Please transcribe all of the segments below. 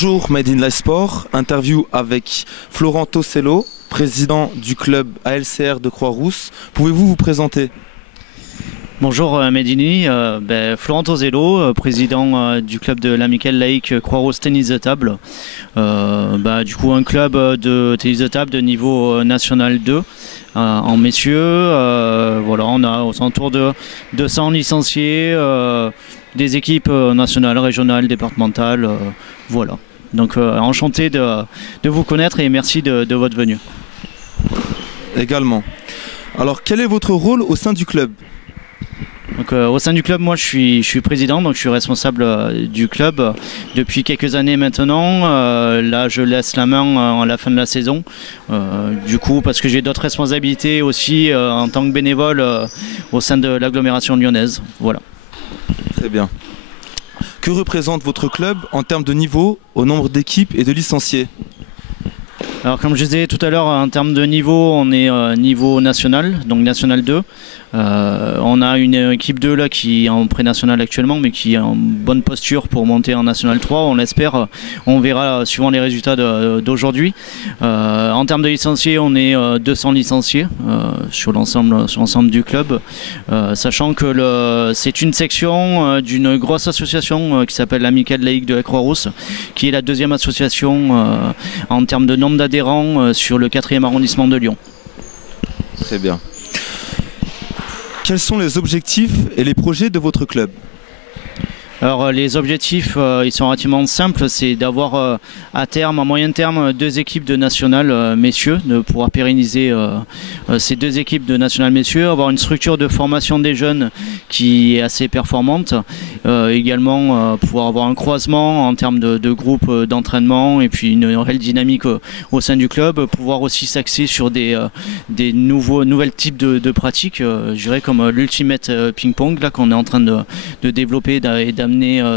Bonjour Made in Life Sport, interview avec Florent Tossello, président du club ALCR de Croix-Rousse. Pouvez-vous vous présenter? Bonjour Medini, Florent Tossello, président du club de l'Amicale Laïque Croix-Rousse Tennis de Table. Du coup un club de tennis de table de niveau national 2 en messieurs. Voilà, on a aux alentours de 200 licenciés, des équipes nationales, régionales, départementales. Voilà. Donc enchanté de vous connaître et merci de votre venue. Également. Alors quel est votre rôle au sein du club? Donc, au sein du club, moi je suis président, donc je suis responsable du club depuis quelques années maintenant. Là je laisse la main à la fin de la saison, du coup parce que j'ai d'autres responsabilités aussi en tant que bénévole au sein de l'agglomération lyonnaise. Voilà. Très bien. Que représente votre club en termes de niveau, au nombre d'équipes et de licenciés? Alors comme je disais tout à l'heure, en termes de niveau, on est niveau national, donc national 2. On a une équipe 2 là qui est en pré-national actuellement, mais qui est en bonne posture pour monter en national 3. On l'espère, on verra suivant les résultats d'aujourd'hui. En termes de licenciés, on est 200 licenciés sur l'ensemble du club, sachant que c'est une section d'une grosse association qui s'appelle l'Amicale Laïque de la Croix-Rousse, qui est la deuxième association en termes de nombre d'adhérents sur le 4e arrondissement de Lyon. Très bien. Quels sont les objectifs et les projets de votre club? Alors les objectifs, ils sont relativement simples, c'est d'avoir à terme, à moyen terme, 2 équipes de national messieurs, de pouvoir pérenniser ces 2 équipes de national messieurs, avoir une structure de formation des jeunes qui est assez performante, également pouvoir avoir un croisement en termes de groupes d'entraînement et puis une réelle dynamique au sein du club, pouvoir aussi s'axer sur des nouvelles types de pratiques, je dirais comme l'Ultimate Ping-Pong là qu'on est en train de développer et d'amener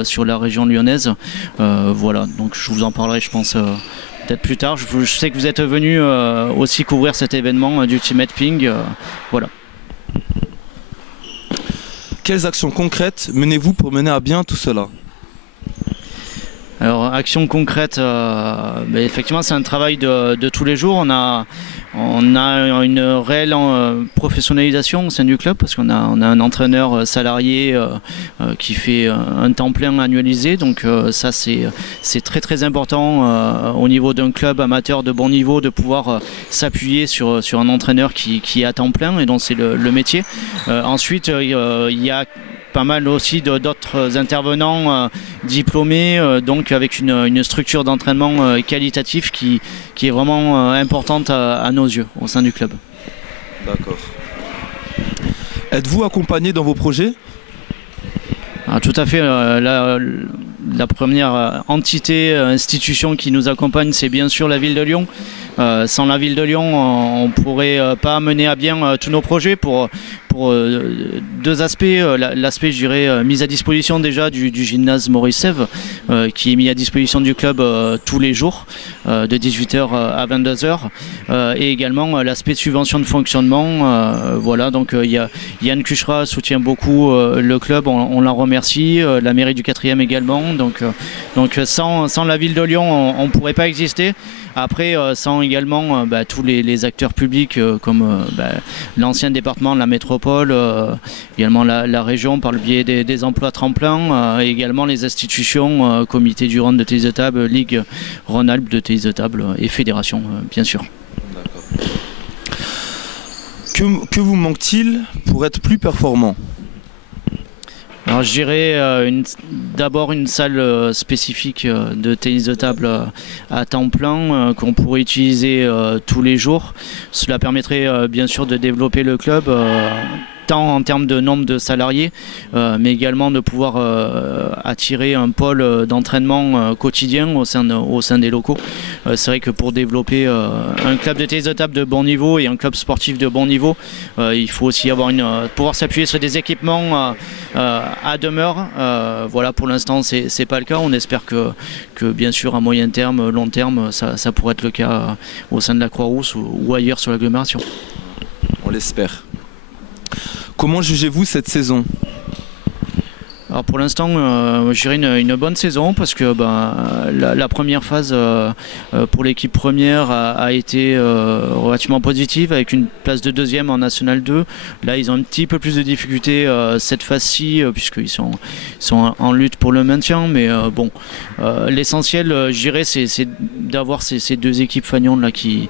sur la région lyonnaise. Voilà, donc je vous en parlerai je pense peut-être plus tard. Je sais que vous êtes venu aussi couvrir cet événement d'Ultimate Ping. Voilà. Quelles actions concrètes menez-vous pour mener à bien tout cela? Alors, action concrète, effectivement c'est un travail de tous les jours. On a une réelle professionnalisation au sein du club parce qu'on a un entraîneur salarié qui fait un temps plein annualisé, donc ça c'est très important au niveau d'un club amateur de bon niveau de pouvoir s'appuyer sur un entraîneur qui est à temps plein et dont c'est le métier. Ensuite il y a pas mal aussi d'autres intervenants diplômés, donc avec une structure d'entraînement qualitatif qui est vraiment importante à nos yeux au sein du club. D'accord. Êtes-vous accompagné dans vos projets? Tout à fait. La première institution qui nous accompagne, c'est bien sûr la ville de Lyon. Sans la ville de Lyon, on ne pourrait pas mener à bien tous nos projets pour 2 aspects. L'aspect, je dirais, mise à disposition déjà du gymnase Maurice Sèvres, qui est mis à disposition du club tous les jours, de 18h à 22h. Et également l'aspect de subvention de fonctionnement. Voilà, donc Yann Cuchera soutient beaucoup le club, on la remercie. La mairie du 4e également. Donc sans la ville de Lyon, on ne pourrait pas exister. Après, sans également tous les acteurs publics comme l'ancien département, la métropole, également la région par le biais des emplois tremplins, et également les institutions, comité du Rhône de tennis de table, Ligue Rhône-Alpes de tennis de table et fédération, bien sûr. Que vous manque-t-il pour être plus performant? Alors je dirais d'abord une salle spécifique de tennis de table à temps plein qu'on pourrait utiliser tous les jours. Cela permettrait bien sûr de développer le club tant en termes de nombre de salariés, mais également de pouvoir attirer un pôle d'entraînement quotidien au sein des locaux. C'est vrai que pour développer un club de tennis de table de bon niveau et un club sportif de bon niveau, il faut aussi avoir pouvoir s'appuyer sur des équipements à demeure. Voilà, pour l'instant c'est pas le cas. On espère que bien sûr à moyen terme, long terme, ça pourrait être le cas au sein de la Croix-Rousse ou ailleurs sur l'agglomération. On l'espère. Comment jugez-vous cette saison? Alors pour l'instant, je dirais une bonne saison parce que la première phase pour l'équipe première a été relativement positive avec une place de deuxième en National 2. Là, ils ont un petit peu plus de difficultés cette phase-ci puisqu'ils sont en lutte pour le maintien. Mais l'essentiel, je dirais, c'est d'avoir ces deux équipes fanion là qui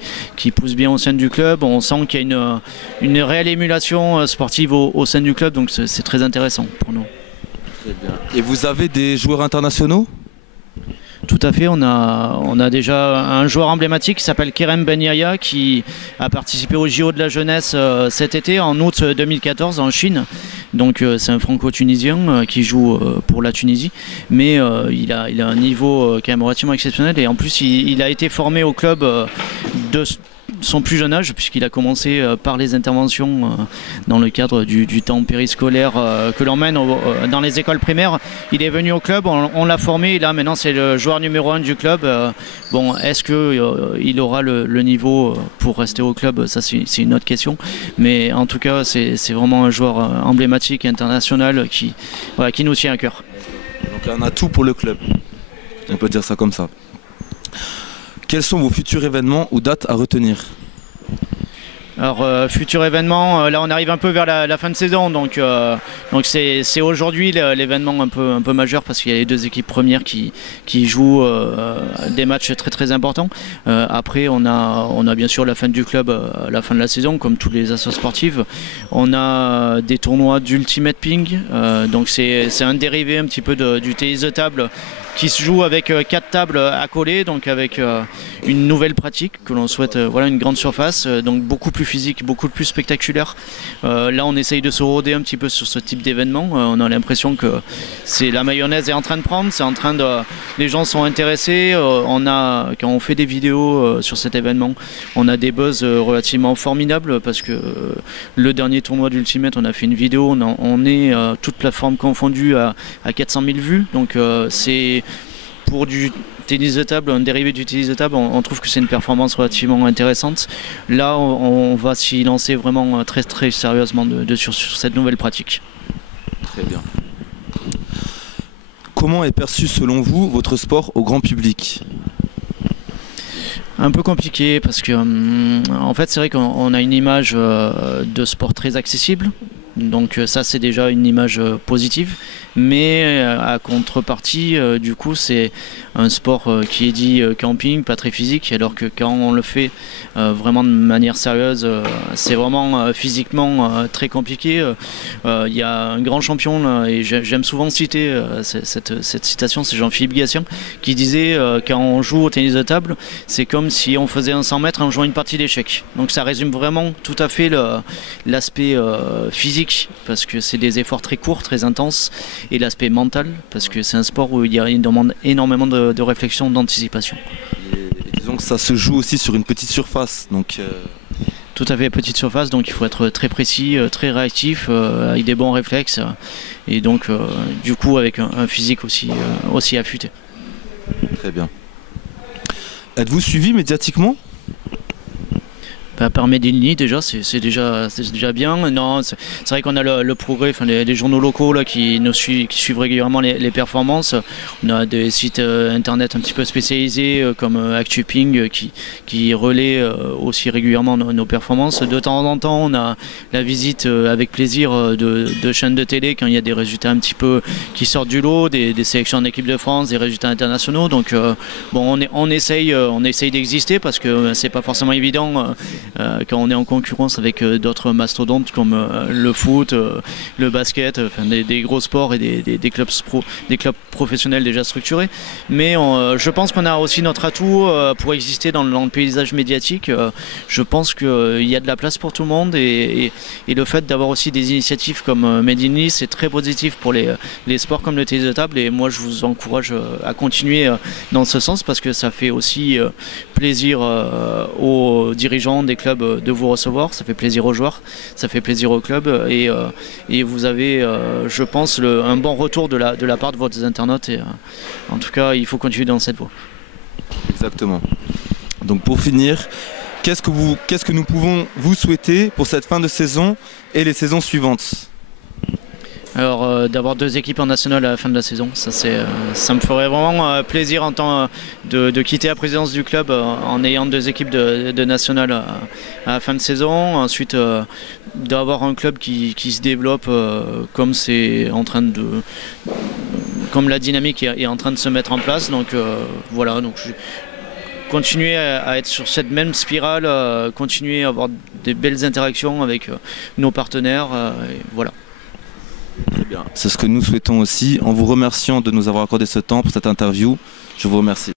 poussent bien au sein du club. On sent qu'il y a une réelle émulation sportive au sein du club, donc c'est très intéressant pour nous. Très bien. Et vous avez des joueurs internationaux? Tout à fait, on a déjà un joueur emblématique qui s'appelle Kerem Ben Yahya qui a participé au JO de la jeunesse cet été en août 2014 en Chine. Donc c'est un franco-tunisien qui joue pour la Tunisie, mais il a un niveau quand même relativement exceptionnel et en plus il a été formé au club de son plus jeune âge puisqu'il a commencé par les interventions dans le cadre du temps périscolaire que l'on mène dans les écoles primaires. Il est venu au club, on l'a formé et là maintenant c'est le joueur numéro 1 du club. Est-ce qu'il aura le niveau pour rester au club? Ça c'est une autre question, mais en tout cas c'est vraiment un joueur emblématique international qui nous tient à cœur. Donc un atout pour le club, on peut dire ça comme ça. Quels sont vos futurs événements ou dates à retenir? Alors futur événement, là on arrive un peu vers la fin de saison, donc c'est aujourd'hui l'événement un peu majeur parce qu'il y a les deux équipes premières qui jouent des matchs très très importants. Après on a bien sûr la fin du club à la fin de la saison comme toutes les associations sportives. On a des tournois d'Ultimate Ping, donc c'est un dérivé un petit peu du tennis de table qui se joue avec 4 tables accolées, donc avec une nouvelle pratique que l'on souhaite, une grande surface, donc beaucoup plus physique, beaucoup plus spectaculaire. Là on essaye de se roder un petit peu sur ce type d'événement. On a l'impression que la mayonnaise est en train de prendre, les gens sont intéressés. Quand on fait des vidéos sur cet événement, on a des buzz relativement formidables parce que le dernier tournoi d'Ultimate, on a fait une vidéo, on est toute plateforme confondue à 400 000 vues, donc c'est pour du tennis de table, un dérivé du tennis de table, on trouve que c'est une performance relativement intéressante. Là, on va s'y lancer vraiment très très sérieusement sur cette nouvelle pratique. Très bien. Comment est perçu selon vous votre sport au grand public? Un peu compliqué parce que en fait c'est vrai qu'on a une image de sport très accessible. Donc ça c'est déjà une image positive, mais à contrepartie du coup c'est un sport qui est dit camping, pas très physique, alors que quand on le fait vraiment de manière sérieuse, c'est vraiment physiquement très compliqué. Il y a un grand champion là, et j'aime souvent citer cette citation, c'est Jean-Philippe Gatien qui disait quand on joue au tennis de table, c'est comme si on faisait un 100 mètres en jouant une partie d'échecs. Donc ça résume vraiment tout à fait l'aspect physique, parce que c'est des efforts très courts, très intenses, et l'aspect mental, parce que c'est un sport où il demande énormément de réflexion, d'anticipation. Et disons que ça se joue aussi sur une petite surface, donc... Tout à fait, petite surface, donc il faut être très précis, très réactif, avec des bons réflexes, et donc du coup avec un physique aussi affûté. Très bien. Êtes-vous suivi médiatiquement? Par Medellin déjà, c'est déjà bien. Non, c'est vrai qu'on a le progrès, les journaux locaux là, qui suivent régulièrement les performances. On a des sites internet un petit peu spécialisés comme ActuPing qui relaient aussi régulièrement nos performances. De temps en temps, on a la visite avec plaisir de chaînes de télé quand il y a des résultats un petit peu qui sortent du lot, des sélections en équipe de France, des résultats internationaux. Donc on essaye d'exister parce que c'est pas forcément évident. Quand on est en concurrence avec d'autres mastodontes comme le foot, le basket, des gros sports et des clubs professionnels déjà structurés. Mais je pense qu'on a aussi notre atout pour exister dans le paysage médiatique. Je pense qu'il y a de la place pour tout le monde et le fait d'avoir aussi des initiatives comme Made in Nice, c'est très positif pour les sports comme le tennis de table, et moi je vous encourage à continuer dans ce sens parce que ça fait aussi plaisir aux dirigeants des clubs de vous recevoir, ça fait plaisir aux joueurs, ça fait plaisir au club et vous avez je pense un bon retour de la part de vos internautes et en tout cas il faut continuer dans cette voie. Exactement. Donc pour finir, qu'est-ce que nous pouvons vous souhaiter pour cette fin de saison et les saisons suivantes? Alors d'avoir 2 équipes en national à la fin de la saison, ça me ferait vraiment plaisir en tant de quitter la présidence du club en ayant 2 équipes de national à la fin de saison. Ensuite d'avoir un club qui se développe comme comme la dynamique est en train de se mettre en place. Donc voilà, donc continuer à être sur cette même spirale, continuer à avoir des belles interactions avec nos partenaires, et voilà. Très bien. C'est ce que nous souhaitons aussi. En vous remerciant de nous avoir accordé ce temps pour cette interview, je vous remercie.